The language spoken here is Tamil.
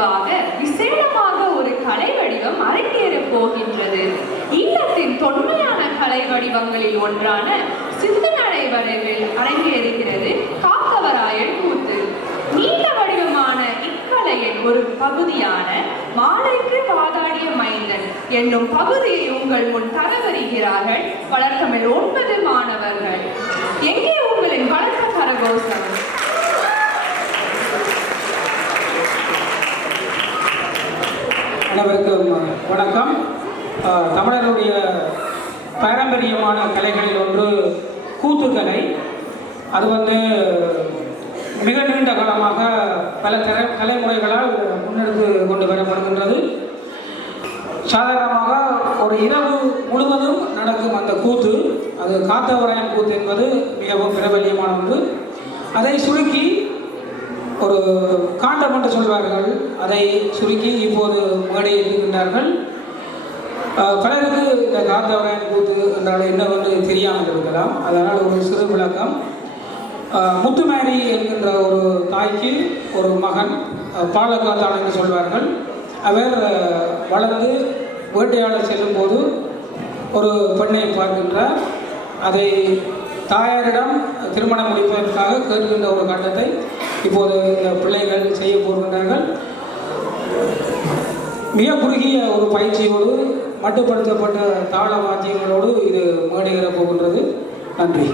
நிகழ்வாக விசேடமாக ஒரு கலை வடிவம் அரங்கேறப் போகின்றது. ஈழத்தின் தொன்மையான கலை வடிவங்களில் ஒன்றான சிந்துநடை வரைவில் அரங்கேறுகிறது காத்தவராயன் கூத்து. நீண்ட வடிவமான இக்கலையின் ஒரு பகுதியான மாலைக்கு வாதாடிய மைந்தன் என்னும் பகுதியை உங்கள் முன் தர வருகிறார்கள் வளர்த்தமிழ் 9 மாணவர்கள். எங்கே உங்களின் வளர்த்த கரகோஷம்? அனைவருக்கும் வணக்கம். தமிழருடைய பாரம்பரியமான கலைகளில் ஒன்று கூத்துக்கலை. அது மிக நீண்ட காலமாக பல தலைமுறைகளால் முன்னெடுத்து கொண்டு வரப்படுகின்றது. சாதாரணமாக ஒரு இரவு முழுவதும் நடக்கும் அந்த கூத்து, அது காத்தவராயன் கூத்து என்பது மிகவும் பிரபல்யமான ஒன்று. அதை சுருக்கி ஒரு காண்டம் என்று சொல்வார்கள். அதை சுருக்கி இப்போது மேடையில் இருக்கின்றார்கள். பலருக்கு இந்த காத்தவராயன் கூத்து என்றால் என்னவென்று தெரியாமல் இருக்கலாம். அதனால் ஒரு சிறு விளக்கம். முத்துமாரி என்கின்ற ஒரு தாய்க்கு ஒரு மகன் பாலகாத்தான் என்று சொல்வார்கள். அவர் வளர்ந்து வேட்டையாட செல்லும் போது ஒரு பெண்ணை பார்க்கின்றார். அதை தாயாரிடம் திருமணம் முடிப்பதற்காக கேட்கின்ற ஒரு கட்டத்தை இப்போது இந்த பிள்ளைகள் செய்ய போகின்றார்கள். மிக குறுகிய ஒரு பயிற்சியோடு மட்டுப்படுத்தப்பட்ட தாள வாத்தியங்களோடு இது மேடையேற போகின்றது. நன்றி.